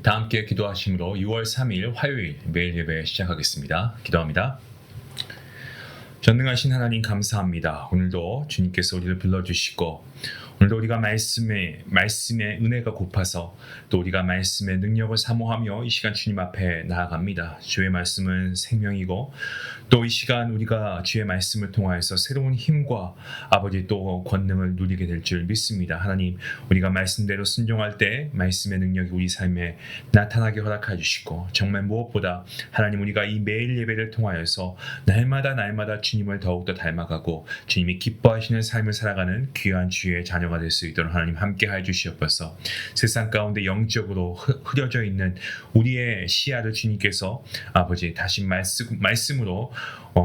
다 함께 기도하심으로 6월 3일 화요일 매일 예배 시작하겠습니다. 기도합니다. 전능하신 하나님 감사합니다. 오늘도 주님께서 우리를 불러주시고 오늘도 우리가 말씀의 은혜가 고파서 또 우리가 말씀의 능력을 사모하며 이 시간 주님 앞에 나아갑니다. 주의 말씀은 생명이고 또 이 시간 우리가 주의 말씀을 통하여서 새로운 힘과 아버지 또 권능을 누리게 될 줄 믿습니다. 하나님, 우리가 말씀대로 순종할 때 말씀의 능력이 우리 삶에 나타나게 허락해 주시고 정말 무엇보다 하나님, 우리가 이 매일 예배를 통하여서 날마다 주님을 더욱더 닮아가고 주님이 기뻐하시는 삶을 살아가는 귀한 주의 자녀가 될 수 있도록 하나님 함께하여 주시옵소서. 세상 가운데 영적으로 흐려져 있는 우리의 시야를 주님께서 아버지 다시 말씀으로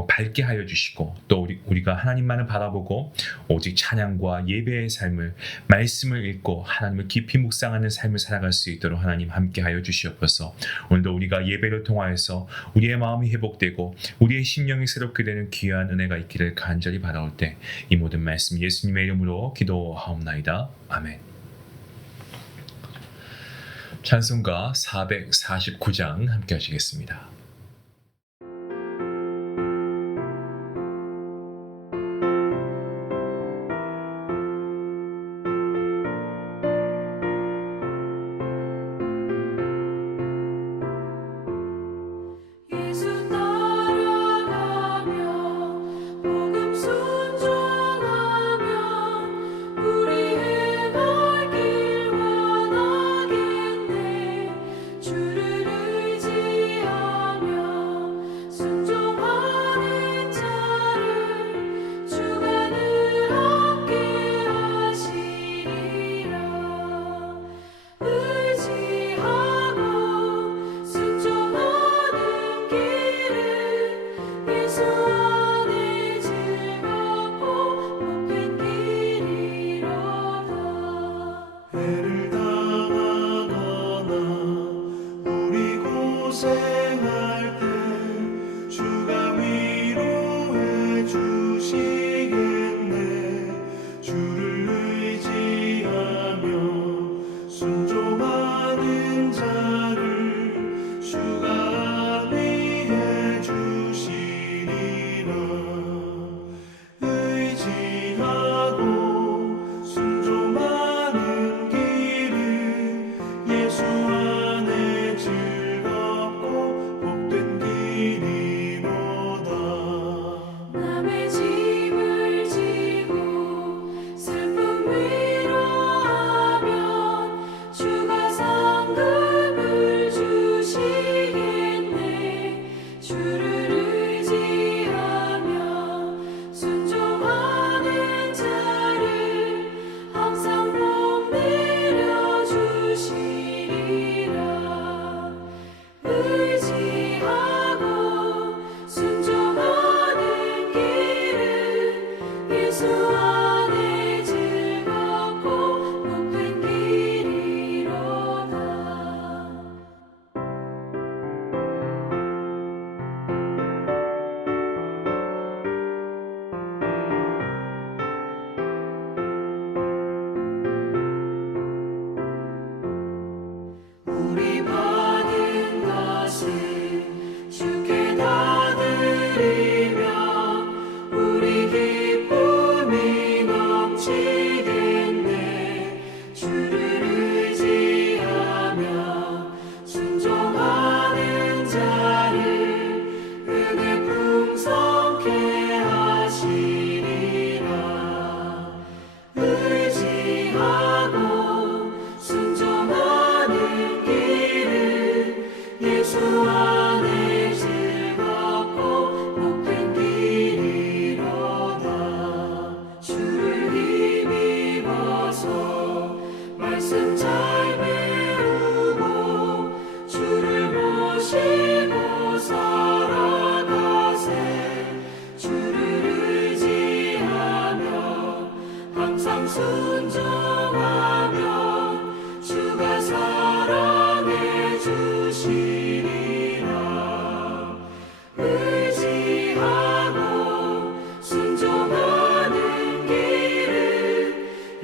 밝게 하여 주시고 또 우리가 하나님만을 바라보고 오직 찬양과 예배의 삶을, 말씀을 읽고 하나님을 깊이 묵상하는 삶을 살아갈 수 있도록 하나님 함께 하여 주시옵소서. 오늘도 우리가 예배를 통하여서 우리의 마음이 회복되고 우리의 심령이 새롭게 되는 귀한 은혜가 있기를 간절히 바라올 때 이 모든 말씀 예수님의 이름으로 기도하옵나이다. 아멘. 찬송가 449장 함께 하시겠습니다.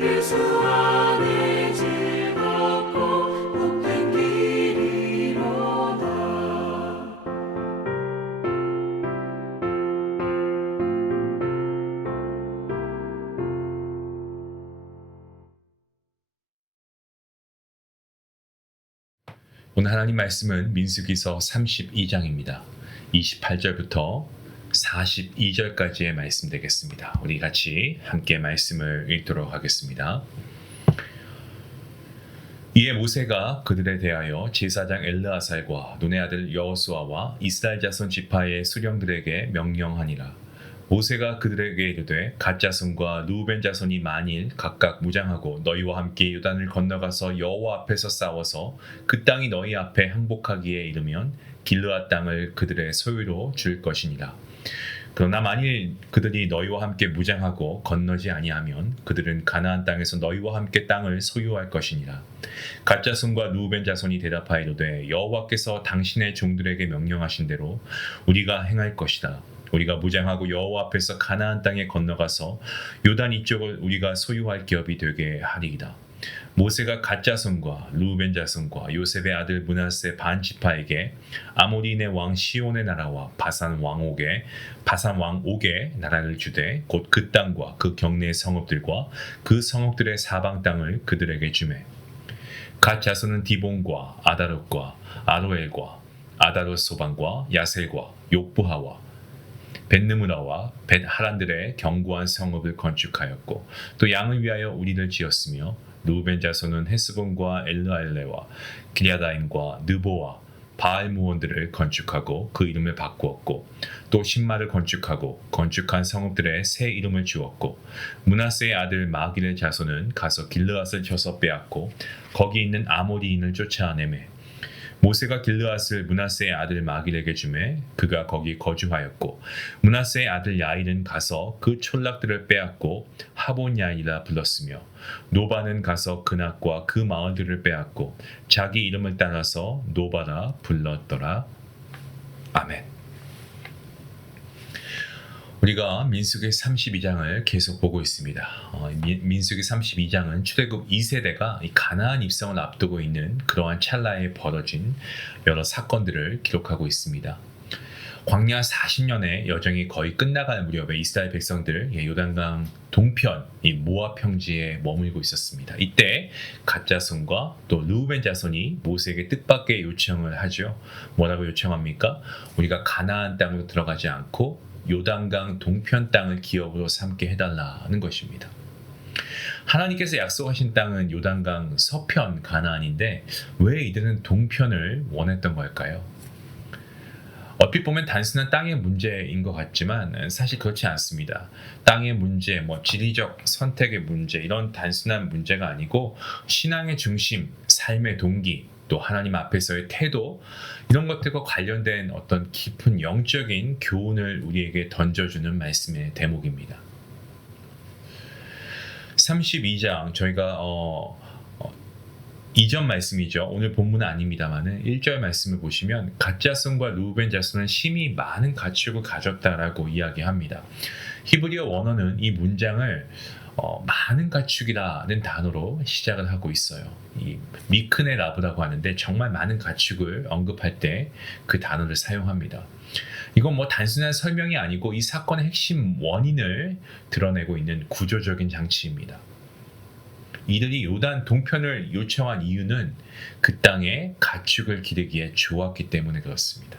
예수 안에 즐겁고 복된 길이 오늘 하나님 말씀은 민수기서 32장입니다. 28절부터 42절까지의 말씀 되겠습니다. 우리 같이 함께 말씀을 읽도록 하겠습니다. 이에 모세가 그들에 대하여 제사장 엘르아살과 눈의 아들 여호수아와 이스라엘 자손 지파의 수령들에게 명령하니라. 모세가 그들에게 이르되 갓 자손과 루벤 자손이 만일 각각 무장하고 너희와 함께 요단을 건너가서 여호와 앞에서 싸워서 그 땅이 너희 앞에 항복하기에 이르면 길르앗 땅을 그들의 소유로 줄 것이니라. 그러나 만일 그들이 너희와 함께 무장하고 건너지 아니하면 그들은 가나안 땅에서 너희와 함께 땅을 소유할 것이니라. 갓 자손과 루벤 자손이 대답하이르되 여호와께서 당신의 종들에게 명령하신 대로 우리가 행할 것이다. 우리가 무장하고 여호와 앞에서 가나안 땅에 건너가서 요단 이쪽을 우리가 소유할 기업이 되게 하리이다. 모세가 갓 자손과 루벤 자손과 요셉의 아들 므낫세 반 지파에게 아모리인의 왕 시온의 나라와 바산 왕 옥의 나라를 주되 곧 그 땅과 그 경내의 성읍들과 그 성읍들의 사방 땅을 그들에게 주매. 갓 자손은 디본과 아다롯과 아로엘과 아다롯 소반과 야셀과 욕부하와 벳느무라와 벳하란들의 견고한 성읍을 건축하였고 또 양을 위하여 우리를 지었으며 루벤 자손은 헤스본과 엘르알레와 기랴다임과 느보와 바알무온들을 건축하고 그 이름을 바꾸었고 또 신마를 건축하고 건축한 성읍들의 새 이름을 주었고 므낫세의 아들 마길의 자손은 가서 길르앗을 쳐서 빼앗고 거기 있는 아모리인을 쫓아내매 모세가 길르앗을 므낫세의 아들 마길에게 주매 그가 거기 거주하였고 므낫세의 아들 야일은 가서 그 촌락들을 빼앗고 하본 야일이라 불렀으며 노바는 가서 그낙과 그 마을들을 빼앗고 자기 이름을 따라서 노바라 불렀더라. 아멘. 우리가 민수기 32장을 계속 보고 있습니다. 민수기 32장은 출애굽 2세대가 가나안 입성을 앞두고 있는 그러한 찰나에 벌어진 여러 사건들을 기록하고 있습니다. 광야 40년의 여정이 거의 끝나갈 무렵에 이스라엘 백성들 요단강 동편 이 모압 평지에 머물고 있었습니다. 이때 갓 자손과 또 르우벤 자손이 모세에게 뜻밖의 요청을 하죠. 뭐라고 요청합니까? 우리가 가나안 땅으로 들어가지 않고 요단강 동편 땅을 기업으로 삼게 해달라는 것입니다. 하나님께서 약속하신 땅은 요단강 서편 가나안인데 왜 이들은 동편을 원했던 걸까요? 얼핏 보면 단순한 땅의 문제인 것 같지만 사실 그렇지 않습니다. 땅의 문제, 지리적 선택의 문제 이런 단순한 문제가 아니고 신앙의 중심, 삶의 동기, 또 하나님 앞에서의 태도 이런 것들과 관련된 어떤 깊은 영적인 교훈을 우리에게 던져주는 말씀의 대목입니다. 32장 저희가 이전 말씀이죠. 오늘 본문은 아닙니다만은 1절 말씀을 보시면 갓 자손과 르우벤 자손은 심히 많은 가축을 가졌다라고 이야기합니다. 히브리어 원어는 이 문장을 많은 가축이라는 단어로 시작을 하고 있어요. 이 미크네 라브라고 하는데 정말 많은 가축을 언급할 때 그 단어를 사용합니다. 이건 단순한 설명이 아니고 이 사건의 핵심 원인을 드러내고 있는 구조적인 장치입니다. 이들이 요단 동편을 요청한 이유는 그 땅에 가축을 기르기에 좋았기 때문에 그렇습니다.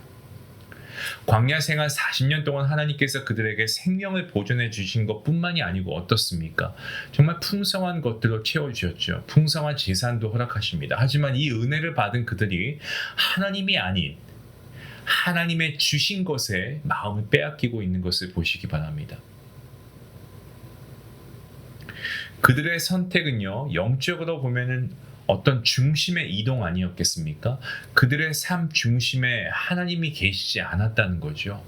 광야 생활 40년 동안 하나님께서 그들에게 생명을 보존해 주신 것뿐만이 아니고 어떻습니까? 정말 풍성한 것들로 채워주셨죠. 풍성한 재산도 허락하십니다. 하지만 이 은혜를 받은 그들이 하나님이 아닌 하나님의 주신 것에 마음을 빼앗기고 있는 것을 보시기 바랍니다. 그들의 선택은요, 영적으로 보면은 어떤 중심의 이동 아니었겠습니까? 그들의 삶 중심에 하나님이 계시지 않았다는 거죠.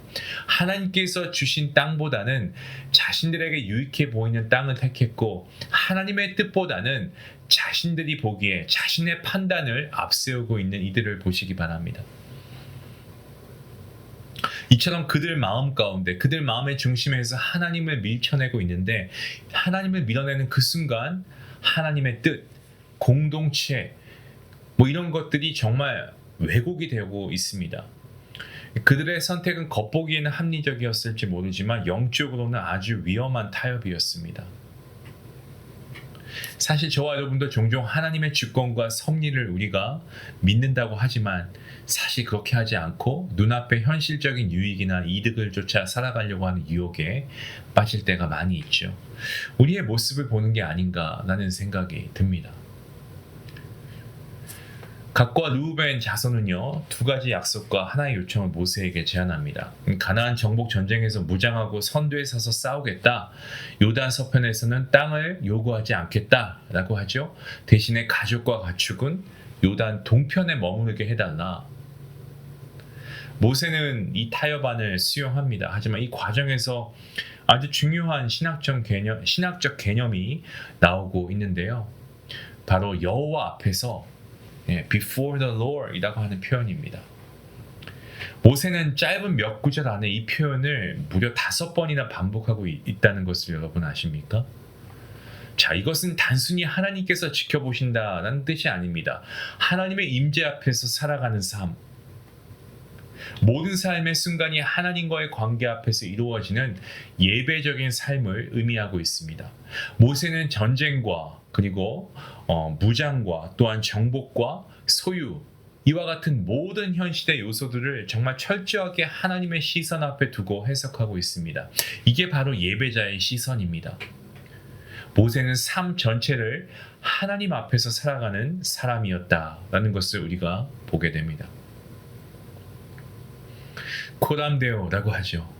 하나님께서 주신 땅보다는 자신들에게 유익해 보이는 땅을 택했고 하나님의 뜻보다는 자신들이 보기에 자신의 판단을 앞세우고 있는 이들을 보시기 바랍니다. 이처럼 그들 마음 가운데 그들 마음의 중심에서 하나님을 밀쳐내고 있는데 하나님을 밀어내는 그 순간 하나님의 뜻, 공동체 이런 것들이 정말 왜곡이 되고 있습니다. 그들의 선택은 겉보기에는 합리적이었을지 모르지만 영적으로는 아주 위험한 타협이었습니다. 사실 저와 여러분도 종종 하나님의 주권과 섭리를 우리가 믿는다고 하지만 사실 그렇게 하지 않고 눈앞의 현실적인 유익이나 이득을 쫓아 살아가려고 하는 유혹에 빠질 때가 많이 있죠. 우리의 모습을 보는 게 아닌가라는 생각이 듭니다. 갓과 르우벤 자손은요, 두 가지 약속과 하나의 요청을 모세에게 제안합니다. 가나안 정복 전쟁에서 무장하고 선두에 서서 싸우겠다. 요단 서편에서는 땅을 요구하지 않겠다라고 하죠. 대신에 가족과 가축은 요단 동편에 머무르게 해달라. 모세는 이 타협안을 수용합니다. 하지만 이 과정에서 아주 중요한 신학적 개념이 나오고 있는데요. 바로 여호와 앞에서 before the Lord이라고 하는 표현입니다. 모세는 짧은 몇 구절 안에 이 표현을 무려 5번이나 반복하고 있다는 것을 여러분 아십니까? 자, 이것은 단순히 하나님께서 지켜보신다라는 뜻이 아닙니다. 하나님의 임재 앞에서 살아가는 삶, 모든 삶의 순간이 하나님과의 관계 앞에서 이루어지는 예배적인 삶을 의미하고 있습니다. 모세는 전쟁과 그리고 무장과 또한 정복과 소유, 이와 같은 모든 현실의 요소들을 정말 철저하게 하나님의 시선 앞에 두고 해석하고 있습니다. 이게 바로 예배자의 시선입니다. 모세는 삶 전체를 하나님 앞에서 살아가는 사람이었다라는 것을 우리가 보게 됩니다. 코람데오라고 하죠.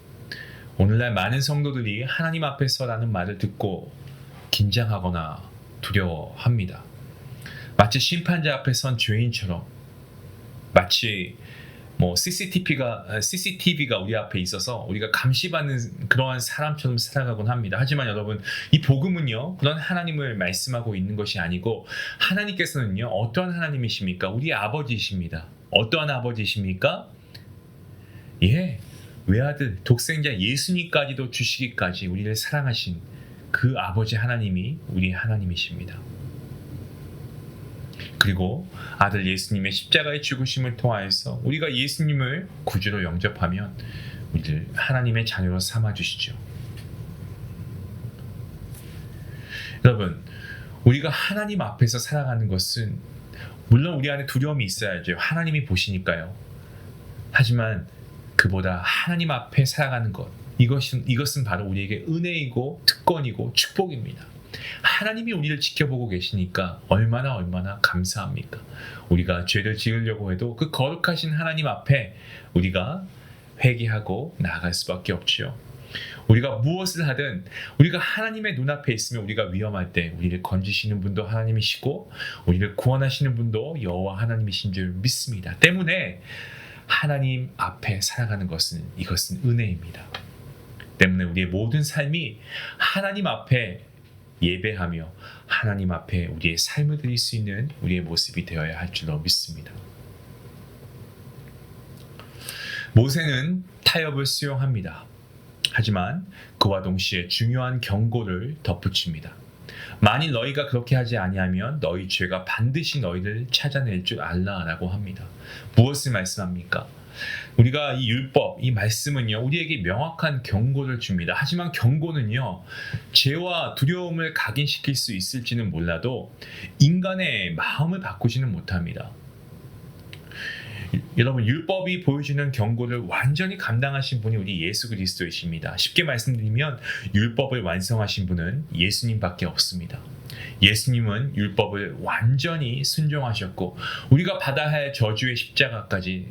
오늘날 많은 성도들이 하나님 앞에서라는 말을 듣고 긴장하거나 두려워합니다. 마치 심판자 앞에 선 죄인처럼, 마치 CCTV가 우리 앞에 있어서 우리가 감시받는 그러한 사람처럼 살아가곤 합니다. 하지만 여러분, 이 복음은요, 그런 하나님을 말씀하고 있는 것이 아니고 하나님께서는요, 어떠한 하나님이십니까? 우리 아버지이십니다. 어떠한 아버지이십니까? 외아들, 독생자 예수님까지도 주시기까지 우리를 사랑하신 그 아버지 하나님이 우리 하나님이십니다. 그리고 아들 예수님의 십자가의 죽으심을 통하여서 우리가 예수님을 구주로 영접하면 우리를 하나님의 자녀로 삼아주시죠. 여러분, 우리가 하나님 앞에서 살아가는 것은 물론 우리 안에 두려움이 있어야죠. 하나님이 보시니까요. 하지만 그보다 하나님 앞에 살아가는 것, 이것은 바로 우리에게 은혜이고 특권이고 축복입니다. 하나님이 우리를 지켜보고 계시니까 얼마나 감사합니까? 우리가 죄를 지으려고 해도 그 거룩하신 하나님 앞에 우리가 회개하고 나아갈 수밖에 없지요. 우리가 무엇을 하든 우리가 하나님의 눈앞에 있으면 우리가 위험할 때 우리를 건지시는 분도 하나님이시고 우리를 구원하시는 분도 여호와 하나님이신 줄 믿습니다. 때문에 하나님 앞에 살아가는 이것은 은혜입니다. 때문에 우리의 모든 삶이 하나님 앞에 예배하며 하나님 앞에 우리의 삶을 드릴 수 있는 우리의 모습이 되어야 할 줄로 믿습니다. 모세는 타협을 수용합니다. 하지만 그와 동시에 중요한 경고를 덧붙입니다. 만일 너희가 그렇게 하지 아니하면 너희 죄가 반드시 너희를 찾아낼 줄 알라라고 합니다. 무엇을 말씀합니까? 우리가 이 율법, 이 말씀은요, 우리에게 명확한 경고를 줍니다. 하지만 경고는요, 죄와 두려움을 각인시킬 수 있을지는 몰라도 인간의 마음을 바꾸지는 못합니다. 여러분, 율법이 보여주는 경고를 완전히 감당하신 분이 우리 예수 그리스도이십니다. 쉽게 말씀드리면 율법을 완성하신 분은 예수님밖에 없습니다. 예수님은 율법을 완전히 순종하셨고 우리가 받아야 할 저주의 십자가까지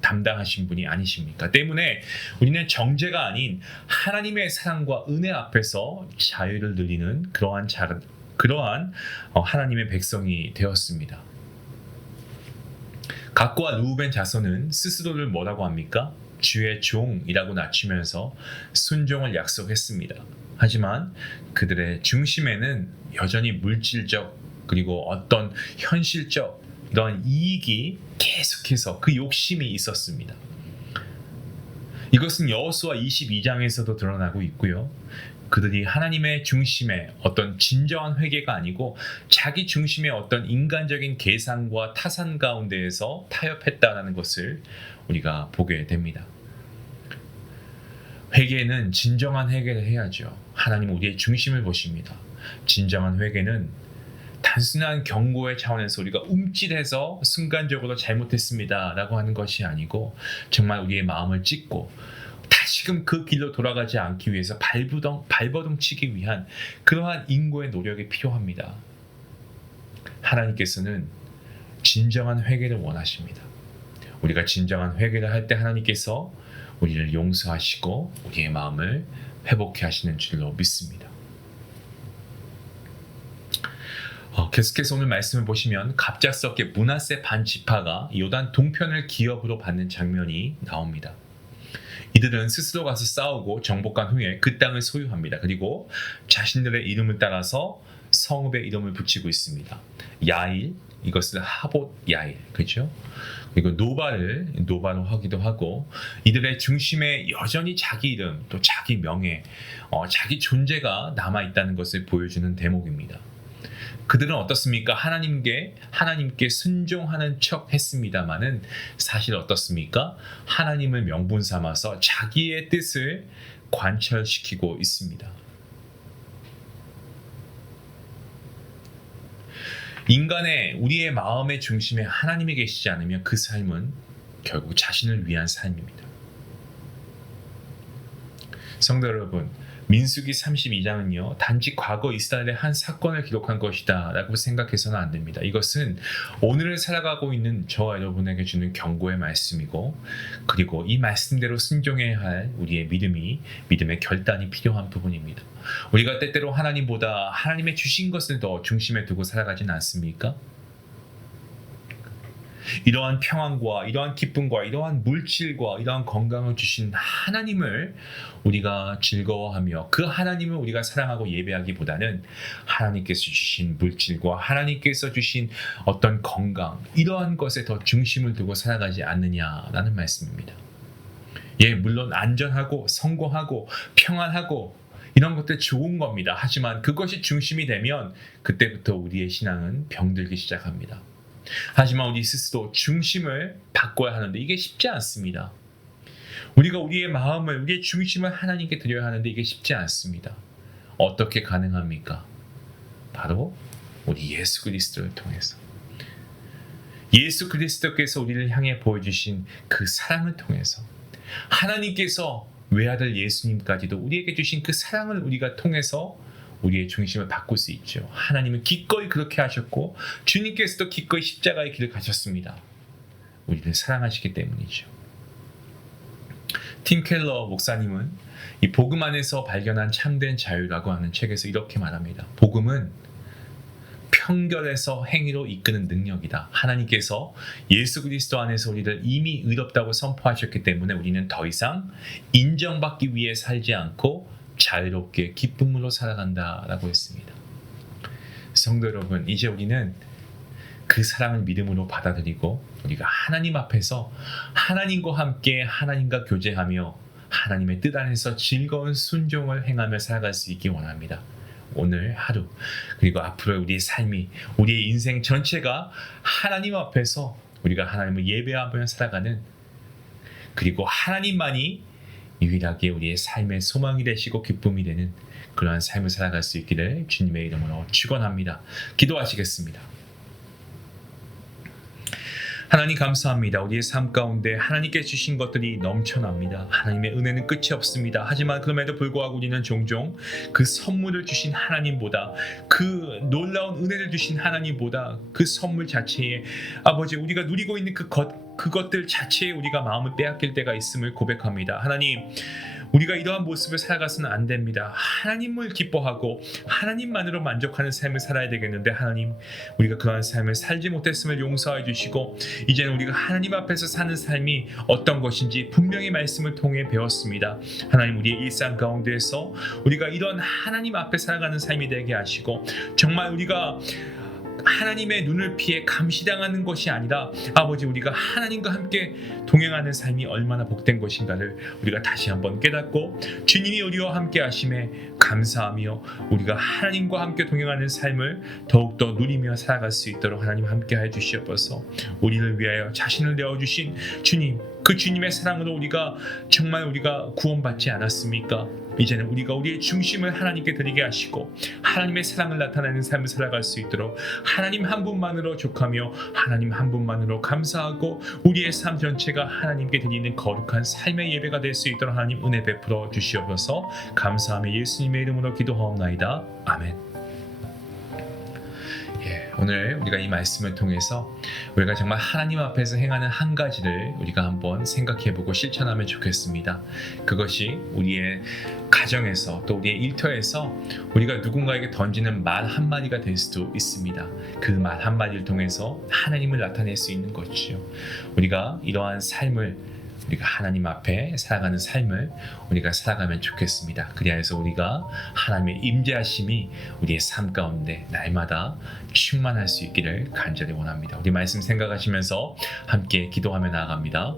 담당하신 분이 아니십니까? 때문에 우리는 정죄가 아닌 하나님의 사랑과 은혜 앞에서 자유를 누리는 그러한 하나님의 백성이 되었습니다. 갓과 르우벤 자손은 스스로를 뭐라고 합니까? 주의 종이라고 낮추면서 순종을 약속했습니다. 하지만 그들의 중심에는 여전히 물질적 그리고 어떤 현실적 이런 이익이 계속해서 그 욕심이 있었습니다. 이것은 여호수아 22장에서도 드러나고 있고요. 그들이 하나님의 중심에 어떤 진정한 회개가 아니고 자기 중심의 어떤 인간적인 계산과 타산 가운데에서 타협했다는 것을 우리가 보게 됩니다. 회개는 진정한 회개를 해야죠. 하나님 우리의 중심을 보십니다. 진정한 회개는 단순한 경고의 차원에서 우리가 움찔해서 순간적으로 잘못했습니다라고 하는 것이 아니고 정말 우리의 마음을 찢고 다시금 그 길로 돌아가지 않기 위해서 발버둥치기 위한 그러한 인고의 노력이 필요합니다. 하나님께서는 진정한 회개를 원하십니다. 우리가 진정한 회개를 할 때 하나님께서 우리를 용서하시고 우리의 마음을 회복해 하시는 줄로 믿습니다. 계속해서 오늘 말씀을 보시면 갑작스럽게 므낫세 반지파가 요단 동편을 기업으로 받는 장면이 나옵니다. 이들은 스스로 가서 싸우고 정복한 후에 그 땅을 소유합니다. 그리고 자신들의 이름을 따라서 성읍의 이름을 붙이고 있습니다. 야일, 이것을 하봇 야일, 그렇죠? 그리고 노바로 하기도 하고, 이들의 중심에 여전히 자기 이름, 또 자기 명예, 자기 존재가 남아 있다는 것을 보여주는 대목입니다. 그들은 어떻습니까? 하나님께 순종하는 척 했습니다마는 사실 어떻습니까? 하나님을 명분 삼아서 자기의 뜻을 관철시키고 있습니다. 우리의 마음의 중심에 하나님이 계시지 않으면 그 삶은 결국 자신을 위한 삶입니다. 성도 여러분, 민수기 32장은요 단지 과거 이스라엘의 한 사건을 기록한 것이다 라고 생각해서는 안 됩니다. 이것은 오늘을 살아가고 있는 저와 여러분에게 주는 경고의 말씀이고, 그리고 이 말씀대로 순종해야 할 우리의 믿음의 결단이 필요한 부분입니다. 우리가 때때로 하나님보다 하나님의 주신 것을 더 중심에 두고 살아가진 않습니까? 이러한 평안과 이러한 기쁨과 이러한 물질과 이러한 건강을 주신 하나님을 우리가 즐거워하며 그 하나님을 우리가 사랑하고 예배하기보다는 하나님께서 주신 물질과 하나님께서 주신 어떤 건강, 이러한 것에 더 중심을 두고 살아가지 않느냐라는 말씀입니다. 물론 안전하고 성공하고 평안하고 이런 것들 좋은 겁니다. 하지만 그것이 중심이 되면 그때부터 우리의 신앙은 병들기 시작합니다. 하지만 우리 스스로 중심을 바꿔야 하는데 이게 쉽지 않습니다. 우리가 우리의 마음을, 우리의 중심을 하나님께 드려야 하는데 이게 쉽지 않습니다. 어떻게 가능합니까? 바로 우리 예수 그리스도를 통해서. 예수 그리스도께서 우리를 향해 보여주신 그 사랑을 통해서, 하나님께서 외아들 예수님까지도 우리에게 주신 그 사랑을 우리가 통해서 우리의 중심을 바꿀 수 있죠. 하나님은 기꺼이 그렇게 하셨고 주님께서도 기꺼이 십자가의 길을 가셨습니다. 우리를 사랑하시기 때문이죠. 팀 켈러 목사님은 이 복음 안에서 발견한 참된 자유라고 하는 책에서 이렇게 말합니다. 복음은 편결에서 행위로 이끄는 능력이다. 하나님께서 예수 그리스도 안에서 우리를 이미 의롭다고 선포하셨기 때문에 우리는 더 이상 인정받기 위해 살지 않고 자유롭게 기쁨으로 살아간다라고 했습니다. 성도 여러분, 이제 우리는 그 사랑을 믿음으로 받아들이고 우리가 하나님 앞에서 하나님과 함께 하나님과 교제하며 하나님의 뜻 안에서 즐거운 순종을 행하며 살아갈 수 있기 원합니다. 오늘 하루, 그리고 앞으로 우리의 삶이, 우리의 인생 전체가 하나님 앞에서 우리가 하나님을 예배하며 살아가는, 그리고 하나님만이 유일하게 우리의 삶의 소망이 되시고 기쁨이 되는 그러한 삶을 살아갈 수 있기를 주님의 이름으로 축원합니다. 기도하시겠습니다. 하나님 감사합니다. 우리의 삶 가운데 하나님께 주신 것들이 넘쳐납니다. 하나님의 은혜는 끝이 없습니다. 하지만 그럼에도 불구하고 우리는 종종 그 선물을 주신 하나님보다, 그 놀라운 은혜를 주신 하나님보다 그 선물 자체에, 아버지, 우리가 누리고 있는 그것들 자체에 우리가 마음을 빼앗길 때가 있음을 고백합니다. 하나님, 우리가 이러한 모습을 살아가서는 안 됩니다. 하나님을 기뻐하고 하나님만으로 만족하는 삶을 살아야 되겠는데, 하나님, 우리가 그러한 삶을 살지 못했음을 용서해 주시고 이제는 우리가 하나님 앞에서 사는 삶이 어떤 것인지 분명히 말씀을 통해 배웠습니다. 하나님, 우리의 일상 가운데에서 우리가 이런 하나님 앞에 살아가는 삶이 되게 하시고, 정말 우리가 하나님의 눈을 피해 감시당하는 것이 아니라, 아버지, 우리가 하나님과 함께 동행하는 삶이 얼마나 복된 것인가를 우리가 다시 한번 깨닫고 주님이 우리와 함께 하심에 감사하며 우리가 하나님과 함께 동행하는 삶을 더욱더 누리며 살아갈 수 있도록 하나님 함께 해 주시옵소서. 우리를 위하여 자신을 내어주신 주님, 그 주님의 사랑으로 우리가 정말 구원받지 않았습니까? 이제는 우리가 우리의 중심을 하나님께 드리게 하시고 하나님의 사랑을 나타내는 삶을 살아갈 수 있도록 하나님 한 분만으로 족하며 하나님 한 분만으로 감사하고 우리의 삶 전체가 하나님께 드리는 거룩한 삶의 예배가 될 수 있도록 하나님 은혜 베풀어 주시옵소서. 감사하며 예수님의 이름으로 기도하옵나이다. 아멘. 오늘 우리가 이 말씀을 통해서 우리가 정말 하나님 앞에서 행하는 한 가지를 우리가 한번 생각해보고 실천하면 좋겠습니다. 그것이 우리의 가정에서 또 우리의 일터에서 우리가 누군가에게 던지는 말 한마디가 될 수도 있습니다. 그 말 한마디를 통해서 하나님을 나타낼 수 있는 것이죠. 우리가 이러한 삶을 우리가 하나님 앞에 살아가는 삶을 우리가 살아가면 좋겠습니다. 그리하여서 우리가 하나님의 임재하심이 우리의 삶 가운데 날마다 충만할 수 있기를 간절히 원합니다. 우리 말씀 생각하시면서 함께 기도하며 나아갑니다.